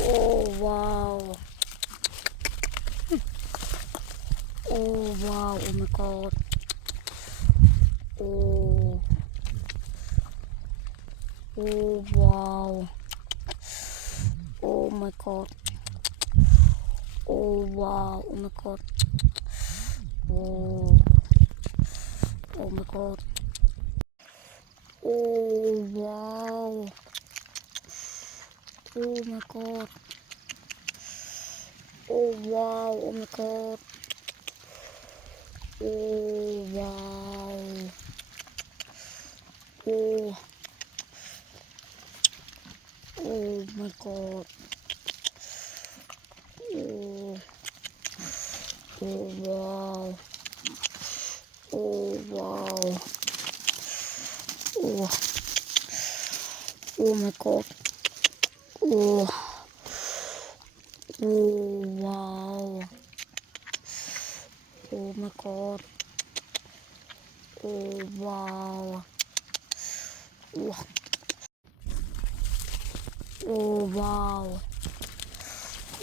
Oh wow. Oh wow. Oh my god. Oh. Oh wow. Oh my god. Oh wow. Oh my god. Oh. Oh my god. Oh wow. Oh my god. Oh wow. Oh my god. Oh wow. Oh. Oh my god. Oh. Oh wow. Oh wow. Oh. Oh my god. Oh. Oh wow. Oh my god. Oh wow. Oh, oh wow.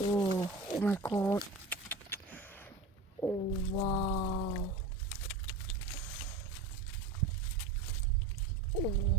Oh, oh my god. Oh wow. Oh.